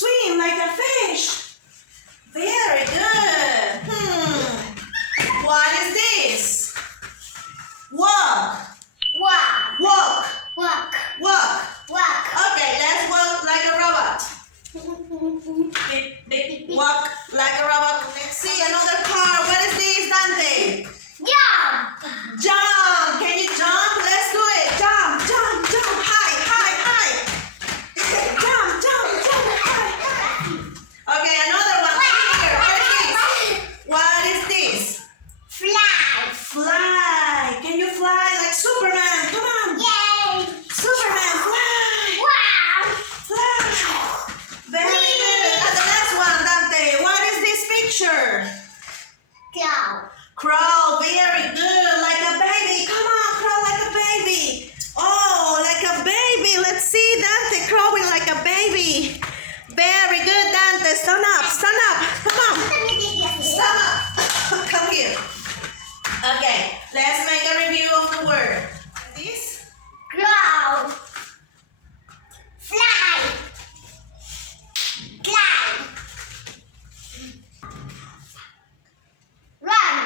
Swim like a fish. Very good. What is this? Walk. Walk. Walk. Walk. Walk. Walk. Okay, let's walk like a robot. Beep, beep. Walk like a robot. Let's see another car. What is this, Dante? Jump. Jump. Can you jump? Let's do it. Jump, jump, jump. High, high, high. Jump, jump, jump. High, high. Okay, another one. Here. What is this? Fly. Fly. Can you fly like Superman? Come on. Yay. Superman, fly. Wow. Fly. Very good. And the last one, Dante. What is this picture? Go. Crawl. Very good. Like a baby. Come on, crawl like a baby. Oh, like a baby. Let's see Dante crawling like a baby. Very good, Dante. Stand up. Stand up. Come on. Stand up. Come here. Okay. Let's make a review of the word. This? Grow. Fly. Climb. Run.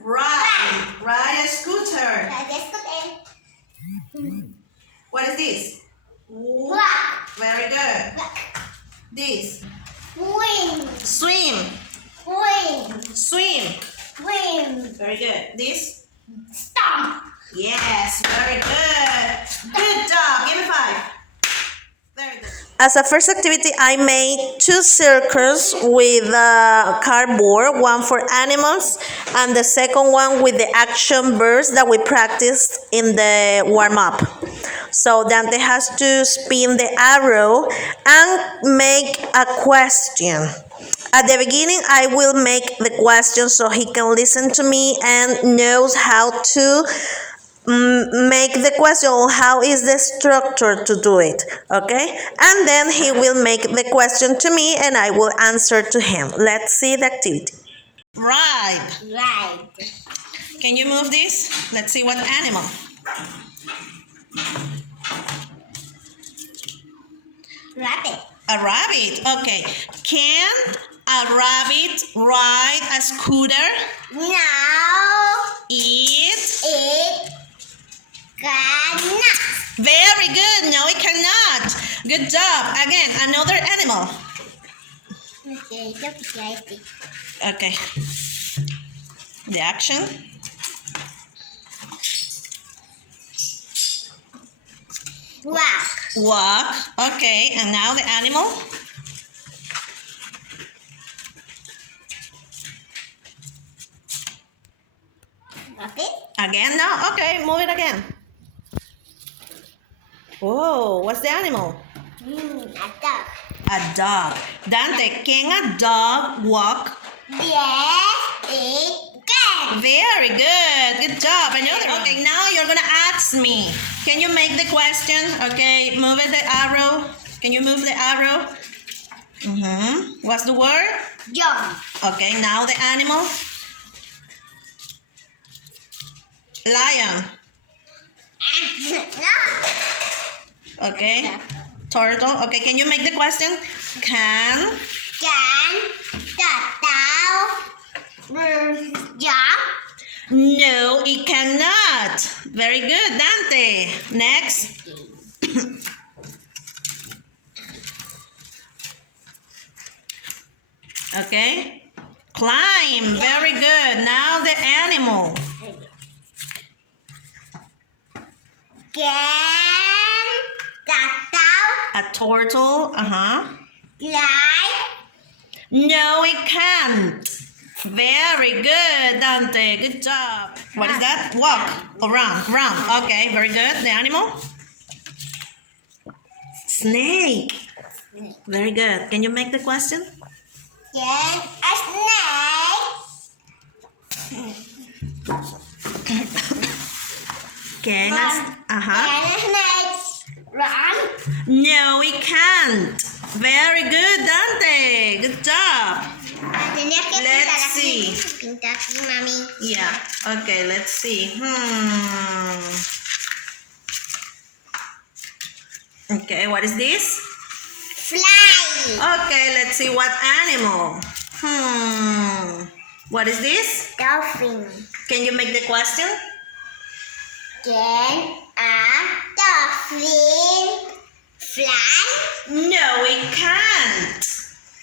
Ride. Ride a scooter. Let's go. What is this? Walk. Very good. Walk. This. Swing. Swim. Swing. Swim. Swim. Very good. This. Stomp. Yes. Very good. Good job. Give me 5. Very good. As a first activity, I made 2 circles with cardboard, one for animals, and the second one with the action verbs that we practiced in the warm-up. So Dante has to spin the arrow and make a question. At the beginning, I will make the question so he can listen to me and knows how to make the question, how is the structure to do it, okay? And then he will make the question to me and I will answer to him. Let's see the activity. Ride. Right. Can you move this? Let's see what animal. Rabbit. A rabbit. Okay. Can a rabbit ride a scooter? Now It. it cannot. Very good. No, it cannot. Good job. Again, another animal. Okay. The action. Walk. Walk. Okay. And now the animal. Rabbit. Again now. Okay. Move it again. Whoa. What's the animal? A dog. A dog. Dante, can a dog walk? Yes, it can. Very good. Good job. Another. Okay, now you're going to ask me. Can you make the question? Okay, move it, the arrow. Can you move the arrow? What's the word? Jump. Okay, now the animal. Lion. Okay. Turtle. Okay, can you make the question? Can the dog jump? No, it cannot. Very good, Dante. Next. Okay. Climb. Very good. Now the animal. Can the dog A turtle. fly? No, it can't. Very good, Dante. Good job. What is that? Walk. Oh, run. Okay, very good. The animal? Snake. Very good. Can you make the question? Can a Can snake run? No, it can't. Very good, Dante. Good job. Tenía que Let's pintar así. see. Pintar así, mami. Yeah. Okay, let's see. Okay, what is this? Fly. Okay, let's see what animal. What is this? Dolphin. Can you make the question? Can a dolphin fly? No, it can't.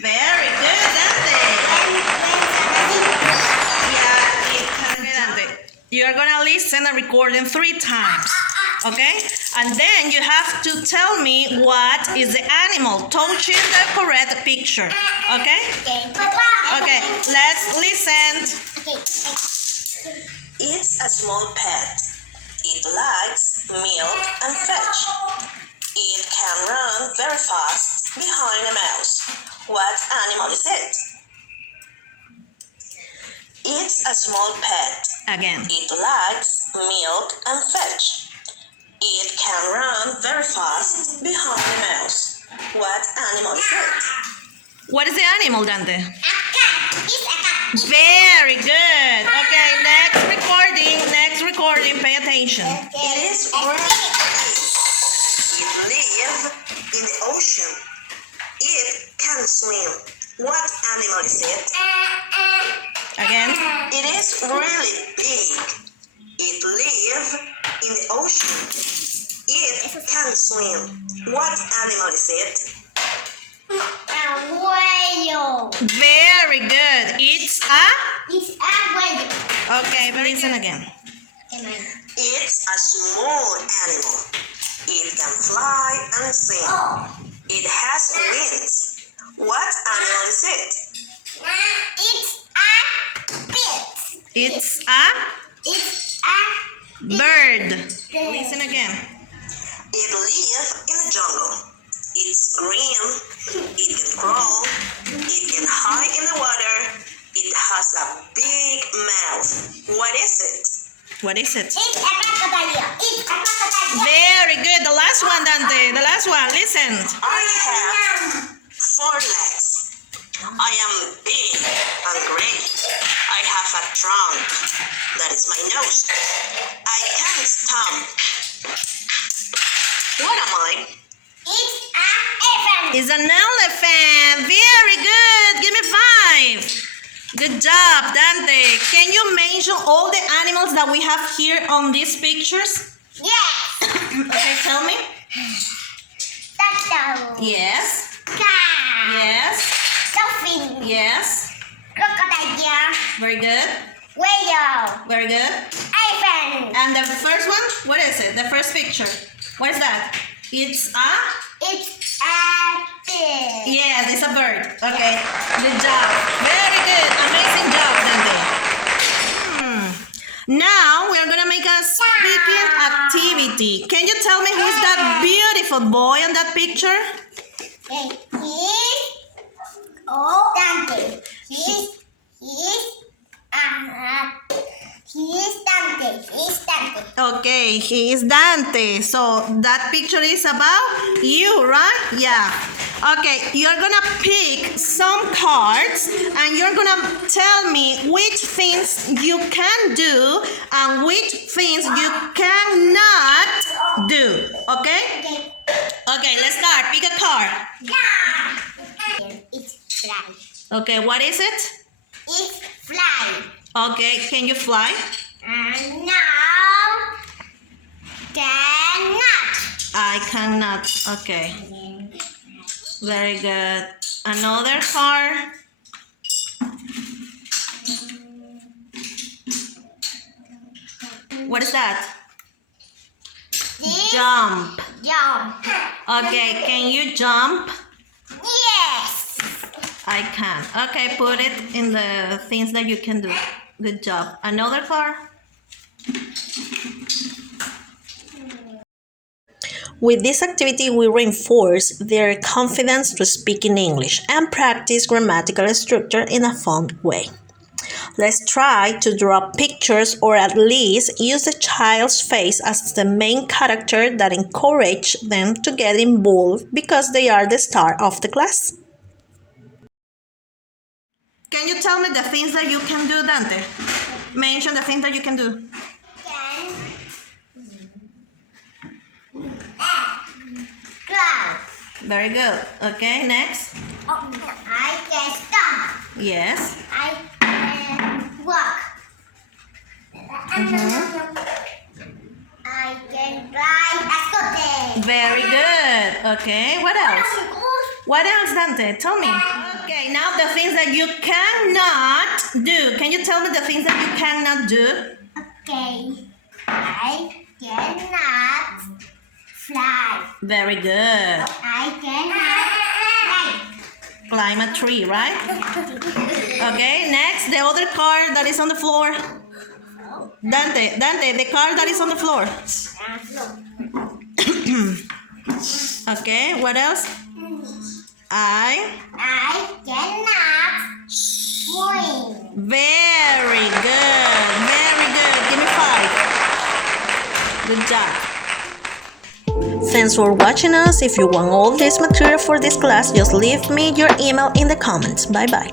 Very good, Dante. Yeah, it can, Dante. You're gonna listen and record them 3 times, okay? And then you have to tell me what is the animal touching the correct picture, okay? Okay, let's listen. It's a small pet. It likes milk and fetch. It can run very fast behind a mouse. What animal is it? It's a small pet. Again. It likes milk and fetch. It can run very fast behind a mouse. What animal is it? What is the animal, Dante? A cat. It's a cat. Very good. Okay, next recording, pay attention. It is really It lives in the ocean. It can swim. What animal is it? Again. It is really big. It lives in the ocean. It can swim. What animal is it? A whale. Very good. It's a... It's a whale. Okay, listen again. It's a small animal. It can fly and sing. It has wings. What animal is it? It's a pit. It's a It's a bird. Listen again. It lives in the jungle. It's green. It can crawl. It can hide in the water. It has a big mouth. What is it? What is it? It's a crocodile. It's a crocodile. Very good. The last one, Dante. The last one. Listen. I have 4 legs. I am big and gray. I have a trunk. That is my nose. I can stomp. What am I? It's a elephant. It's an elephant. Very good. Give me 5. Good job, Dante. Can you mention all the animals that we have here on these pictures? Yes. Okay, tell me. Turtle. Yes. Cat. Yes. Dolphin. Yes. Crocodile. Very good. Whale. Very good. Elephant. And the first one, what is it? The first picture. What is that? It's a... It's a pig. Yes, it's a bird. Okay. Good job. Very good. Amazing job, Dante. Now we are going to make a speaking activity. Can you tell me who is that beautiful boy on that picture? Dante. He's Dante. Okay, he is Dante. So that picture is about you, right? Yeah. Okay, you're gonna pick some cards and you're gonna tell me which things you can do and which things you cannot do. Okay? Okay, let's start. Pick a card. It's fly. Okay, what is it? It's fly. Okay, can you fly? And now cannot. I cannot. Okay. Very good. Another card. What is that? This Jump. jump. Okay, can you jump? Yes. I can. Okay, put it in the things that you can do. Good job. Another card. With this activity, we reinforce their confidence to speak in English and practice grammatical structure in a fun way. Let's try to draw pictures or at least use the child's face as the main character that encourage them to get involved because they are the star of the class. Can you tell me the things that you can do, Dante? Mention the things that you can do. Can Very good. Okay, next. I can stop. Yes. I can walk. I can ride a scooter. Very good. Okay, what else? What else, Dante? Tell me. Okay, now the things that you cannot do. Can you tell me the things that you cannot do? Okay. I cannot fly. Very good. I cannot Climb a tree, right? Okay, next, the other card that is on the floor. Dante, the card that is on the floor. Okay, what else? I cannot swim. Very good. Very good. Give me 5. Good job. Thanks for watching us. If you want all this material for this class, just leave me your email in the comments. Bye bye.